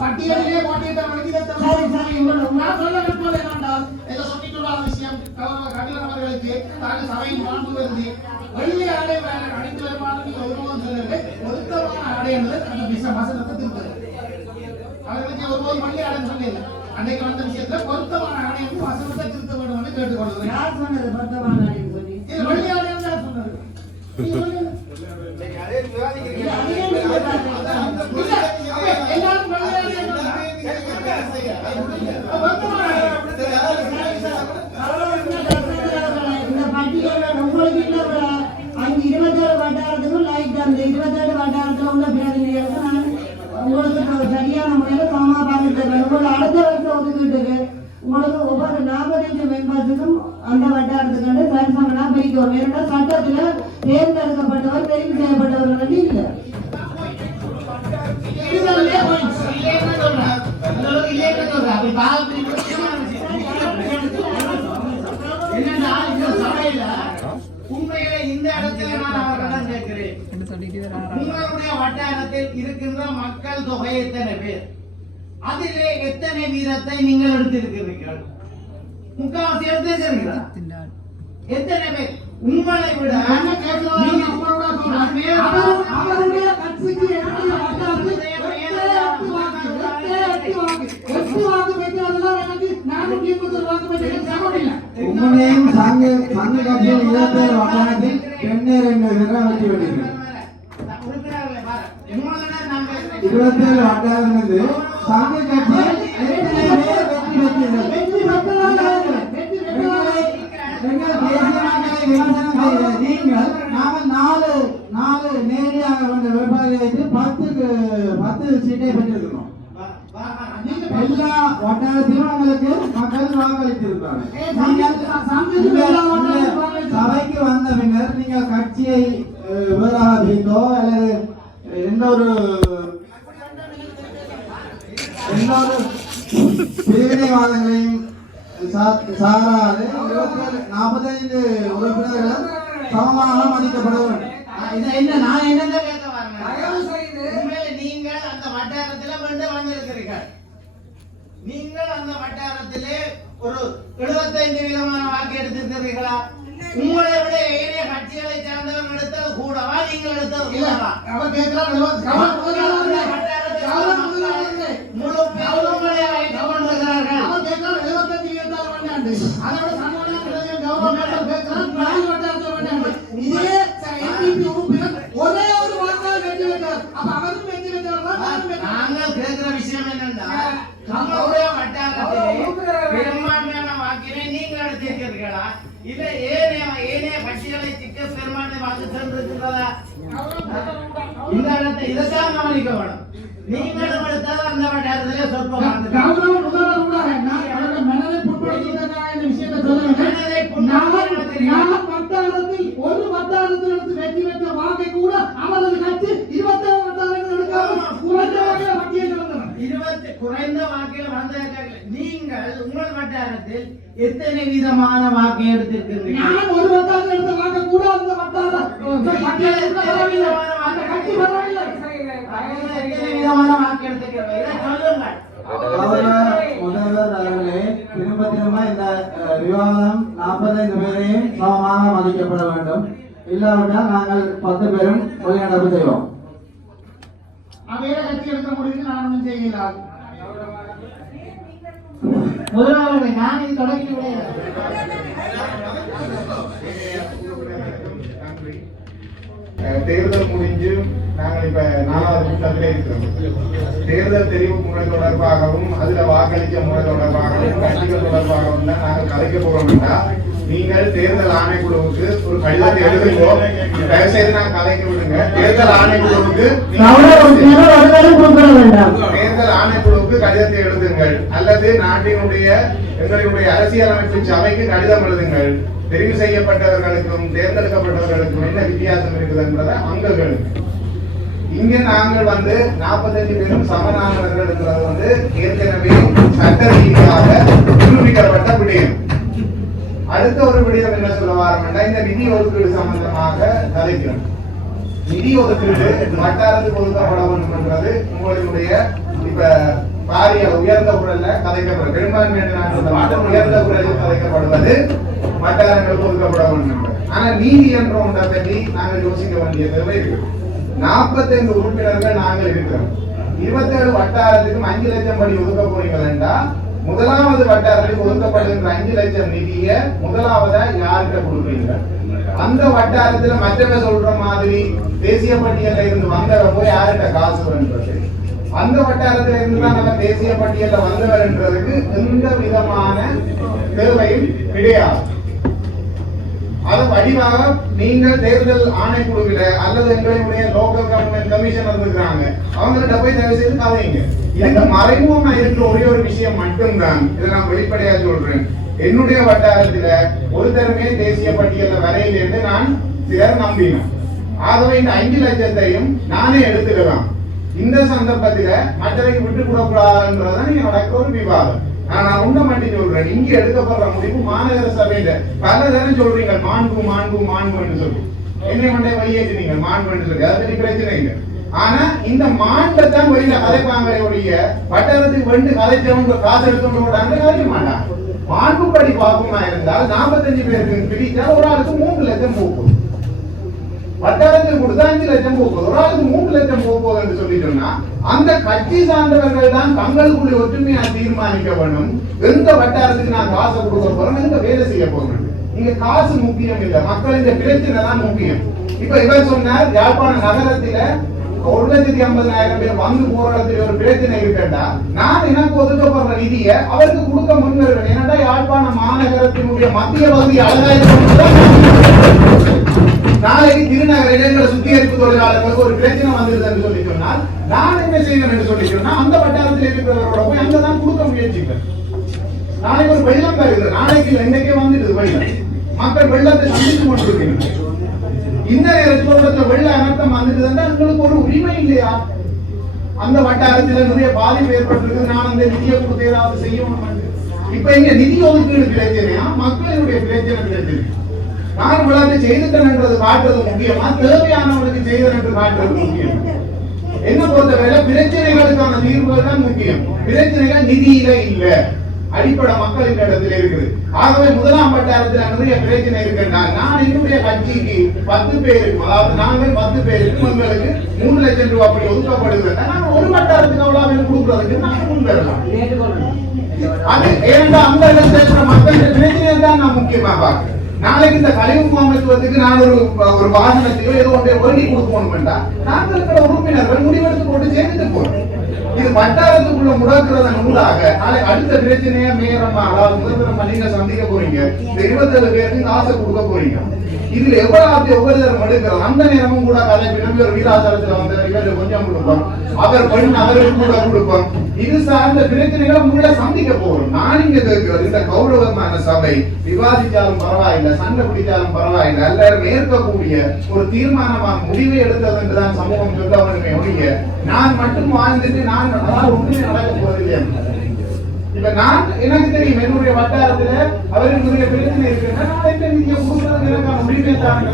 பட்டியலிலே போட்டியிட்டவர்களுக்கு இதை நான் சொல்ல விரும்புவது என்னென்றால் இதை சொல்லிட்டுள்ள விஷயம் கவர்னர் அவர்களுக்கு தாங்கள் சபையின் மாண்பு வருது வெள்ளை ஆடை வேற அணிந்து வருமானம் நீங்க ஒருவரும் சொல்லவில்லை பொருத்தமான ஆடை என்பது அந்த விஷ வசனத்தை திருத்தது அவர்களுக்கு ஒருவரும் வெள்ளை ஆடைன்னு சொல்லல அன்னைக்கு வந்த விஷயத்துல பொருத்தமான ஆடை என்று வசனத்தை திருத்த வேண்டும் என்று கேட்டுக்கொள்கிறேன். யார் சொன்னது பத்தமான ஆடைன்னு Yeah. உங்களுடைய வட்டாரத்தில் இருக்கின்ற மக்கள் தொகை எத்தனை பேர்? அதிலே எத்தனை வீதத்தை நீங்கள் எடுத்திருக்கிறீர்கள்? முக்காவாசி எடுத்திருக்கிறீர்களா? எத்தனை பேர்? உங்களை விட அவருடைய கட்சிக்கு. உண்மையும் சங்க சங்க கட்சியில் இருபத்தேழு வட்டாரத்தில் பெண்ணே ரெண்டு பேரை வெற்றி பெற்றீர்கள் வெற்றி நீங்கள் நாங்கள் நாலு நாலு நேரடியாக வந்த விவசாயிகளை வைத்து பத்துக்கு பத்து சீட்டை பெற்றிருக்கிறோம். எல்லா வட்டாரத்திலும் உங்களுக்கு மக்கள் வாக்களித்திருக்கிறாங்க. சபைக்கு வந்த பின்னர் நீங்கள் கட்சியை அஹ், வேறாக பிரித்தோ அல்லது எந்த ஒரு எந்த ஒரு பிரிவினைவாதங்களையும் சாராது. இருபத்தேழு நாற்பத்தைந்து உறுப்பினர்களும் சமமாக மதிக்கப்பட வேண்டும் ஆ, இது என்ன நான் என்னதான் கேட்க வரேன்? உண்மையிலே நீங்கள் அந்த வட்டாரத்திலே வந்து வந்திருக்கிறீர்கள். நீங்கள் அந்த வட்டாரத்திலே ஒரு 75 விதமான வாக்கு எடுத்திருக்கிறீர்களா? உங்களை விட ஏனைய கட்சிகளை சார்ந்தவர்கள் எடுத்தது கூடவா? நீங்கள் எடுத்தது கூடவா? அவர் கேட்கிறார். முழு பேரும் உங்களை வைத்துக் கொண்டிருக்கிறார்கள். அவர் கேட்கிறார், 75 வந்தாண்டு. அதோட சமமான பிரதேச கவர்மெண்ட் கேட்கிறார், நாலு வட்டாரத்தில் வந்தாண்டு. இதே NPP உறுப்பினர் ஒரே ஒரு வாக்கால் வெற்றி பெற்றார். அப்ப அவரும் வெற்றி பெற்றவர்களா? நாங்கள் கேட்கிற விஷயம் என்னன்னா நம்மளுடைய வட்டாரத்திலே பெரும்பான்மையான வாக்கினை நீங்கள் எடுத்திருக்கிறீர்களா இல்ல ஏனைய ஏனைய கட்சிகளை சிக்க பெரும்பான்மை வாக்கு சென்றிருக்கிறதா இந்த இடத்தை இதைத்தான் கவனிக்க வேணும் நீங்களும் எடுத்தது அந்த வட்டாரத்திலே சொற்பமாக கௌரவ முதல்வர் கூட நான் அவருடைய மனதை புண்படுத்துவதற்காக இந்த விஷயத்தை சொல்லவில்லை. மனதை நான் புண்படுத்துவதற்கு நான் வட்டாரத்தில் ஒரு வட்டாரத்தில் எடுத்து வெற்றி பெற்ற வாக்கை கூட அவரது கட்சி இருபத்தேழு வட்டாரங்கள் எடுக்காமல் குறைந்த வாக்கில் பட்டியலில் வந்தனர் இருபத்தி குறைந்த வாக்கில் வந்த நீங்கள் உங்கள் வட்டாரத்தில் எத்தனை விதமான வாக்கை எடுத்திருக்கிறீர்கள்? நான் ஒரு வட்டாரத்தில் எடுத்த வாக்கை கூட அந்த வட்டார பட்டியலில் இருக்க வரவில்லை அந்த கட்சி வரவில்லை எத்தனை விதமான வாக்கு எடுத்திருக்கிறீர்கள் இதை சொல்லுங்கள் கௌரவ முதல்வர் அவர்களே திரும்ப திரும்ப இந்த அஹ், விவாதம் நாற்பத்தைந்து பேரையும் சமமாக மதிக்கப்பட வேண்டும். இல்லாவிட்டால் நாங்கள் பத்து பேரும் வெளிநடப்பு செய்வோம். வேற கட்சி எடுக்க முடியுது நான் ஒன்றும் செய்யலாம் முதலாளர்கள் நான் இது தொடங்கி விடையா அஹ் தேர்தல் முடிஞ்சு நாங்கள் இப்ப நாலாவது கூட்டத்திலே இருக்கிறோம். தேர்தல் தெரிவு முறை தொடர்பாகவும் அதுல வாக்களிக்க முறை தொடர்பாகவும் கட்சிகள் தொடர்பாகவும் தான் நாங்கள் கலைக்க போறோம்னா நீங்கள் தேர்தல் ஆணைக்குழுவுக்கு ஒரு கடிதத்தை எழுதுங்கோ. தயவு செய்து நான் கலைக்க விடுங்க. தேர்தல் ஆணைக்குழுவுக்கு தேர்தல் ஆணைக்குழுவுக்கு கடிதத்தை எழுதுங்கள். அல்லது நாட்டினுடைய எங்களுடைய அரசியலமைப்பு சபைக்கு கடிதம் எழுதுங்கள். தெரிவு செய்யப்பட்டவர்களுக்கும் தேர்ந்தெடுக்கப்பட்டவர்களுக்கும் என்ன வித்தியாசம் இருக்குது என்பதை அங்க கேளுங்க. இங்க நாங்கள் வந்து 45 பேரும் சமநாயகர்கள்ங்கிறது வந்து ஏற்கனவே சட்ட ரீதியாக நிரூபிக்கப்பட்ட விடயம். அடுத்த ஒரு விடயம் என்ன சொல்ல வாரம்னா இந்த நிதி ஒதுக்கீடு சம்பந்தமாக கதைக்கிறோம் நிதி ஒதுக்கீடு வட்டாரத்துக்கு ஒதுக்கப்பட வேண்டும்ன்றது உங்களுடைய இப்ப பாரிய உயர்ந்த குரல்ல கதைக்கப்படும் பெரும்பான்மை உயர்ந்த குரலில் கதைக்கப்படுவது வட்டாரங்களுக்கு ஒதுக்கப்பட வேண்டும் ஆனா நீதி என்ற ஒன்றை பற்றி நாங்கள் யோசிக்க வேண்டிய தேவை இருக்கு நாற்பத்தைந்து உறுப்பினர்கள் நாங்கள் இருக்கிறோம். இருபத்தேழு வட்டாரத்துக்கும் அஞ்சு லட்சம் படி ஒதுக்க போறீங்களா முதலாவது வட்டாரத்தில் ஒதுக்கப்படுகின்ற அஞ்சு லட்சம் நிதியை முதலாவதா யார்கிட்ட கொடுப்பீங்க? அந்த வட்டாரத்துல மற்றவங்க சொல்ற மாதிரி தேசிய பட்டியல இருந்து வந்தவங்க யார்கிட்ட காசு வேணுன்றது அந்த வட்டாரத்துல இருந்து தான் நம்ம தேசிய பட்டியல்ல வந்தவர்ன்றதுக்கு எந்த விதமான தேவையும் கிடையாது. அது வடிவாக நீங்கள் தேர்தல் ஆணைக்குழுவில அல்லது எங்களுடைய லோக்கல் கவர்மெண்ட் கமிஷன் இருக்கிறாங்க அவங்கள்ட்ட போய் தயவு செய்து கதைங்க எனக்கு மறைமுகமா இருக்கிற ஒரே ஒரு விஷயம் மட்டும்தான். இதை நான் வெளிப்படையா சொல்றேன். என்னுடைய வட்டாரத்துல ஒரு தரமே தேசிய பட்டியல வரையில் இருந்து நான் சிலர் நம்பினேன். ஆகவே இந்த ஐந்து லட்சத்தையும் நானே எடுத்துக்கலாம். இந்த சந்தர்ப்பத்தில மற்றவைக்கு விட்டு கொடுக்கூடாதுன்றதுதான் என்னோட ஒரு விவாதம். ஆனா நான் உண்மை சொல்றேன். இங்க எடுக்கப்படுற முடிவு மாநகர சபையில. பல தரம் சொல்றீங்க. மாண்பு மாண்பு மாண்புன்னு சொல்லி. என்ன மண்டே வையேற்றினீங்க மாண்புன்னு சொல்லி. அது பிரச்சனை இல்லை. ஆனா இந்த மாண்பை தான் வெளியில கதைப்பாங்களே ஒழிய வட்டாரத்துக்கு வந்து கதைச்சவங்க காசு எடுத்துட்டு விடாங்க கதைக்க மாட்டாங்க. மாண்புப்படி பார்க்குமா இருந்தால் நாற்பத்தஞ்சு பேருக்கு பிரிச்சா ஒரு ஆளுக்கு மூணு லட்சம் போகும் வட்டாரத்துக்கு கொடுத்தா அஞ்சு லட்சம் போகுது ஒரு ஆளுக்கு மூணு லட்சம் போகுது என்று சொல்லிட்டோம்னா அந்த கட்சி சார்ந்தவர்கள் தான் தங்களுக்குள்ள ஒற்றுமையா தீர்மானிக்க வேண்டும் எந்த வட்டாரத்துக்கு நான் காசை கொடுக்க போறோம் எங்க வேலை செய்ய போறேன். இங்க காசு முக்கியம் இல்ல. மக்கள் இந்த பிரச்சனை தான் முக்கியம். இப்ப இவர் சொன்னார் யாழ்ப்பாண நகரத்தில ஒரு லட்சத்தி ஐம்பதாயிரம் பேர் வந்து போராட்டத்தில் ஒரு பிரச்சனை இருக்கட்டா நான் எனக்கு ஒதுக்கப்படுற நிதியை அவருக்கு கொடுக்க முன்வருவேன். ஏன்னா யாழ்ப்பாண மாநகரத்தினுடைய மத்திய பகுதி அழகாயிரம் நாளைக்கு திருநகர் இடங்களை சுத்திகரிப்பு தொழிலாளர்களுக்கு ஒரு பிரச்சனை வந்திருக்குன்னு சொல்லி சொன்னால் நான் என்ன செய்வேன் என்று சொல்லி சொன்னால் அந்த வட்டாரத்தில் இருக்கிறவரோட போய் அங்கதான் கொடுக்க முயற்சிப்பேன். நாளைக்கு ஒரு வெள்ளம் வருது நாளைக்கு இல்லை, இன்னைக்கே வந்துடுது வெள்ளம் மக்கள் வெள்ளத்தை சந்தித்து கொண்டிருக்கிறாங்க இந்த நேரத்தில் ஒருத்தர் வெள்ள அனர்த்தம் வந்துட்டுதுன்னா உங்களுக்கு ஒரு உரிமை இல்லையா? அந்த வட்டாரத்தில் நிறைய பாதிப்பு ஏற்பட்டிருக்கு. நான் அந்த நிதியை கொடுத்து ஏதாவது செய்யணும்? இப்ப இங்க நிதி ஒதுக்கீடு பிரச்சனையா? மக்களுடைய பிரச்சனை பிரச்சனை நான் விழாத்தை செய்துட்டேன் என்றது காட்டுறது முக்கியமா? தேவையானவனுக்கு செய்தேன் என்று காட்டுறது முக்கியம். என்ன பொறுத்தவரை பிரச்சனைகளுக்கான தீர்வுகள் தான் முக்கியம். பிரச்சனைகள் நிதியில இல்ல. அடிப்படை மக்களின் இடத்துல இருக்குது. ஆகவே முதலாம் வட்டாரத்தில் நிறைய பிரச்சனை இருக்குன்னா நான் என்னுடைய கட்சிக்கு பத்து பேருக்கு அதாவது நாங்கள் பத்து பேருக்கு எங்களுக்கு மூணு லட்சம் ரூபாய் அப்படி ஒதுக்கப்படுதுன்னா நான் ஒரு வட்டாரத்துக்கு அவ்வளவு கொடுக்குறதுக்கு நான் முன் பெறலாம் அது ஏனென்றால் அந்த இடத்துல இருக்கிற மக்களின் பிரச்சனையை தான் நான் முக்கியமா பார்க்கிறேன். நாளைக்கு இந்த கழிவு முகாமைத்துவத்துக்கு நான் ஒரு ஒரு வாகனத்தையோ ஏதோ ஒன்றை ஒருங்கி கொடுக்கணும் வேண்டாம் நாங்கள் இருக்கிற உறுப்பினர்கள் முடிவெடுத்து போட்டு சேர்ந்துட்டு போறோம். இது வட்டாரத்துக்குள்ள முடக்கிறதன் நூலாக நாளை அடுத்த பிரச்சனையா மேயரம்மா அதாவது முதல்வரம்மா நீங்க சந்திக்க போறீங்க. இந்த இருபத்தேழு பேருக்கு ஆசை கொடுக்க போறீங்க. இதுல எவ்வளவு ஒவ்வொரு தரம் எடுக்கிறது அந்த நேரமும் கூட கலைப்பினம் இவர் வீராசாரத்துல வந்தவர் இவர் கொஞ்சம் கொடுப்போம் அவர் பெண் அவருக்கு கூட கொடுப்போம் இது சார்ந்த பிரச்சனைகளை உங்களை சந்திக்க போறோம். நான் இங்க கேட்கிறது இந்த கௌரவமான சபை விவாதிச்சாலும் பரவாயில்லை சண்டை பிடிச்சாலும் பரவாயில்லை எல்லாரும் ஏற்கக்கூடிய ஒரு தீர்மானமான முடிவை எடுத்தது என்றுதான் சமூகம் சொல்ல வேண்டுமே ஒழிய நான் மட்டும் வாழ்ந்துட்டு நான் அதாவது ஒன்றுமே நடக்க போவதில்லை. இப்ப நான் எனக்கு தெரியும் என்னுடைய வட்டாரத்துல அவருக்கு பிரச்சனை இருக்குன்னா நான் எந்த நிதியை கொடுக்கறது எனக்கான உரிமை தான்.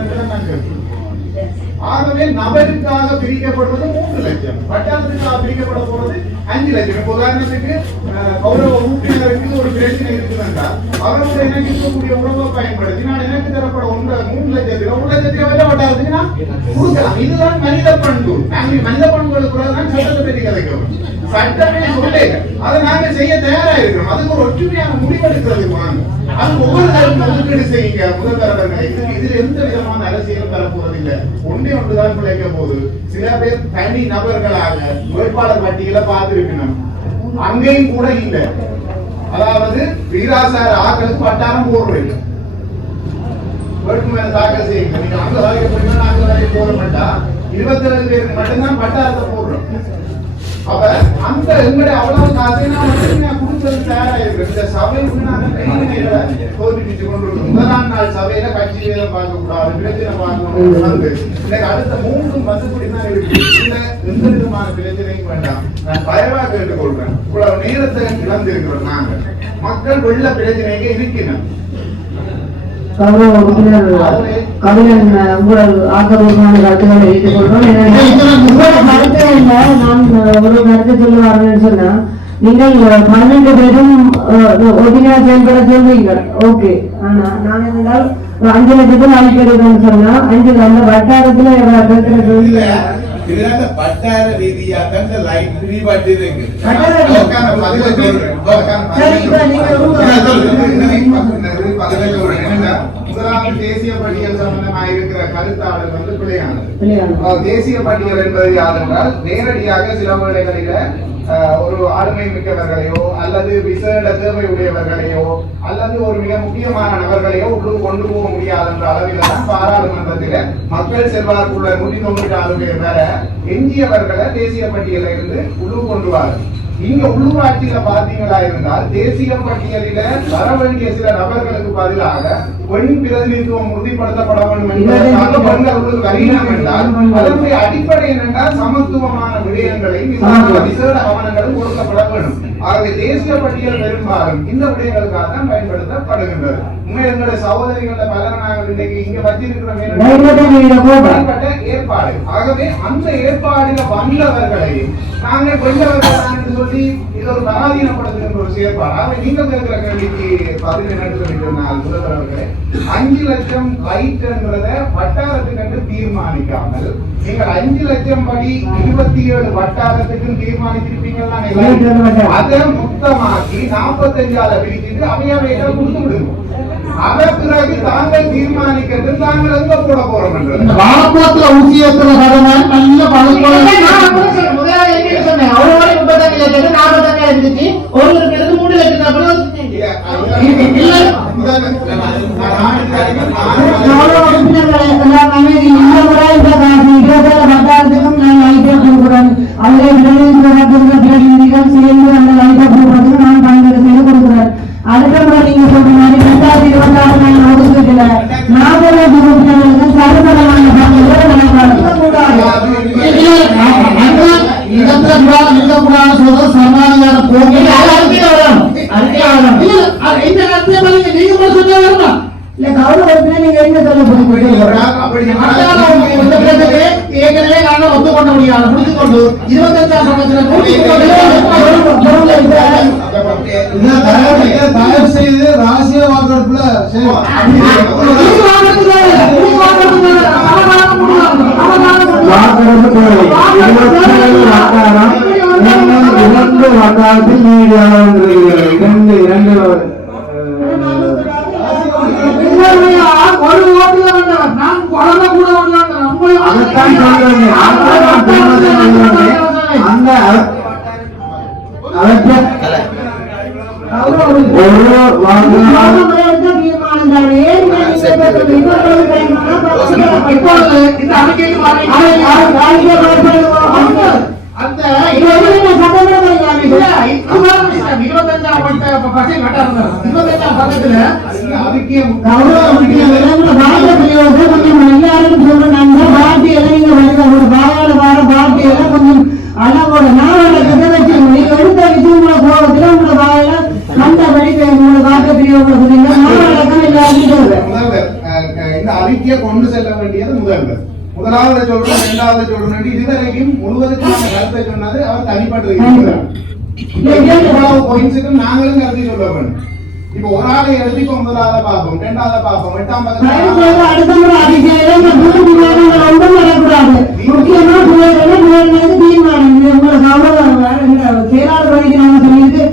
ஆகவே நபருக்காக பிரிக்கப்படுவது மூன்று லட்சம். வட்டாரத்துக்காக பிரிக்கப்பட போறது அஞ்சு லட்சம். இப்ப உதாரணத்துக்கு அஹ், கௌரவ உறுப்பினருக்கு ஒரு பிரச்சனை இருக்குதுன்னா அவரோட எனக்கு இருக்கக்கூடிய உறவை பயன்படுத்தி நான் எனக்கு தரப்பட ஒன்று மூணு லட்சத்துக்கு ஒரு லட்சத்துக்கு வரை வட்டாரத்துக்கு நான் கொடுக்கலாம். இதுதான் மனித பண்பு. நாங்கள் மனித பண்புகளுக்கு தான் சட்டத்தை பற்றி கதைக்கிறோம் சட்டமே சொல்லு அதை நாங்க செய்ய தயாரா இருக்கிறோம். அதுக்கு ஒரு ஒற்றுமையான முடிவெடுக்கிறதுக்கு வாங்க அது ஒவ்வொரு தரப்பு ஒதுக்கீடு செய்யுங்க. முதல் இதுல எந்த விதமான அரசியலும் தரப்போறது இல்ல ஒன்றே ஒன்றுதான் பிழைக்க போகுது. சில பேர் தனி நபர்களாக வேட்பாளர் பட்டியல பார்த்திருக்கணும். அங்கேயும் கூட இல்ல. அதாவது வீராசார ஆக்களுக்கு பட்டாரம் போடுறீங்க வேட்புமனு தாக்கல் செய்யுங்க. நீங்க அங்க வரைக்கும் போறீங்கன்னா அங்க வரைக்கும் போட மாட்டா இருபத்தி ரெண்டு பேருக்கு மட்டும்தான் பட்டாரத்தை போடுறோம் அப்ப அந்த எங்களுடைய அவ்வளவு காசை நான் கொடுத்தது தயாரா இருக்கிறேன் இந்த சபைக்கு நாங்க கைவினைகளை தோல்விச்சு கொண்டிருக்கோம் முதலாம் நாள் சபையில கட்சி வேதம் பார்க்க கூடாது பிரச்சனை பார்க்கணும் வந்து இன்னைக்கு அடுத்த மூன்று மசப்படி தான் இருக்கு இல்ல எந்த விதமான பிரச்சனையும் வேண்டாம். நான் பயமா கேட்டுக்கொள்றேன். இவ்வளவு நேரத்தை இழந்திருக்கிறோம் நாங்க மக்கள் வெள்ள பிரச்சனைக்கு இருக்கணும் கௌரவ உறுப்பினர் கவிஞன் உங்கள் ஆக்கப்பூர்வமான கருத்துக்களை நான் ஒரு கருத்து சொல்ல வரேன்னு சொன்னா நீங்கள் பன்னெண்டு பேரும் ஒட்டினா செயல்பட சொல்றீங்க ஓகே. ஆனா நான் என்னென்னால் ஒரு அஞ்சு லட்சத்தில் அளிக்கிறதுன்னு சொன்னா அஞ்சு அந்த வட்டாரத்துல கேட்கிற இல்ல, அந்த பட்டார ரீதியா தான் இந்த லைட் பிரிவாட்டு இருக்கு. முதலாவது தேசிய பட்டியல் சம்பந்தமாக இருக்கிற கருத்தாளர் வந்து பிள்ளையானது தேசிய பட்டியல் என்பது யாதென்றால் நேரடியாக சில வேளைகளில ஒரு ஆளுமை மிக்கவர்களையோ அல்லது விசேட தேவை உடையவர்களையோ அல்லது ஒரு மிக முக்கியமான நபர்களையோ உள்ளுக்கு கொண்டு போக முடியாது என்ற அளவில் தான் பாராளுமன்றத்தில் மக்கள் செல்வாக்குள்ள நூற்றி தொண்ணூற்றி ஆறு பேர் வேற எஞ்சியவர்களை தேசிய பட்டியலில் இருந்து உள்ளு கொண்டு வாரு இங்க உள்ளூராட்சியில பாத்தீங்களா இருந்தால் தேசிய பட்டியலில வர வேண்டிய சில நபர்களுக்கு பதிலாக பெண் பிரதிநிதித்துவம் உறுதிப்படுத்தப்பட வேண்டும். என்றால் அதனுடைய அடிப்படை என்னென்றால் சமத்துவமான விடயங்களை விசேட கவனங்களும் கொடுக்கப்பட வேண்டும் ஆகவே தேசிய பட்டியல் பெரும்பாலும் இந்த விடயங்களுக்காக தான் பயன்படுத்தப்படுகின்றது. உண்மையில் எங்களுடைய சகோதரிகள பலரை நாங்கள் இன்னைக்கு இங்க வச்சிருக்கிற ஏற்பாடு. ஆகவே அந்த ஏற்பாடுல வந்தவர்களையும் நாங்கள் என்று சொல்லி ஒரு பராதீனப்படுத்துகின்ற ஒரு செயற்பாடு ஆகவே நீங்கள் கேட்கிற கேள்விக்கு பதில் முதல்வர்களே அஞ்சு லட்சம் லைட்ன்றத வட்டாரத்துக்கு என்று தீர்மானிக்காமல் நீங்கள் அஞ்சு லட்சம் படி இருபத்தி ஏழு வட்டாரத்துக்கும் வட்டாரம். அதை மொத்தமாக்கி நாற்பத்தஞ்சால பிரிச்சுட்டு அவையவையில கொடுத்து விடுங்க. அதை பிறகு தாங்கள் தீர்மானிக்கிறது தாங்கள் எங்க போட போறோம் வானத்துல ஊசி கதை மாதிரி நல்ல பழக்கம் முதலாளி சொன்னேன் அவரோட முப்பத்தஞ்சு லட்சம் நாற்பத்தஞ்சா இருந்துச்சு. ஒரு லட்சத்துக்கு மூணு லட்சம் அப்புறம் கௌரவ உறுப்பினர்களை எல்லாம் அமைதி இந்த முறை இந்த காசு இருபத்தேழு வட்டாரத்துக்கும் நான் லைட்டை கொடுக்குறேன் அதிலே பிரதிநிதித்துவப்படுகிற பிரதிநிதிகள் சேர்ந்து அந்த லைட்டை கொடுக்கறதுக்கு நான் பங்கேற்று செய்து கொடுக்குறேன் அடுத்த முறை நீங்க சொல்ற மாதிரி ரெண்டாயிரத்தி இருபத்தி ஆறு நான் ஒதுக்கீட்டுல நாற்பது உறுப்பினர்களுக்கு சருமதமான பங்குகளை நான் வழங்கக்கூடாது இடத்துல கூடாது நிற்க கூடாது சொல்றது சமாதான போக்கு இந்த கருத்தை பாருங்க நீங்க கூட இல்ல நீங்க என்ன சொல்ல போறீங்க ஏற்கனவே ஒத்துக்கொண்ட முடியாது புரிந்து கொண்டு இருபத்தஞ்சாம் பக்கத்துல தயவு செய்து வாக்கெடுப்புல வாக்கெடுப்பு இரண்டு வட்டாரத்தில் மீடியாக வந்திருக்கிறது இரண்டு ஒரு ஓட்டுல வந்தவன் நான் குழந்தை கூட வந்தவன் அதைத்தான் சொல்றேன் அதான் நான் திரும்ப சொல்றேன். அந்த அவற்றை ஒரு வாக்கு தீர்மானம் தான் ஏன் இப்பொழுது இந்த அறிக்கைக்கு அந்த இருபத்தஞ்சாம் பக்கம் கட்டாங்க இருபத்தஞ்சாம் பக்கத்துல முதல்வர் அஹ், அஹ், இந்த அறிக்கையை கொண்டு செல்ல வேண்டியது முதல்வர் முதலாவது சொல்றோம் இரண்டாவது சொல்றோம் இதுவரைக்கும் முழுவதற்கான கருத்தை சொன்னது அவர் தனிப்பட்டு இருக்கிறார் நாங்களும் கருதி சொல்லப்படும் இப்ப ஒரு ஆளை எழுதி ஒன்பதாவது பார்ப்போம் ரெண்டாவது பார்ப்போம் எட்டாம் அடுத்த முறை தீர்மானம். செயலாளர் வரைக்கும் நாங்க சொல்லிட்டு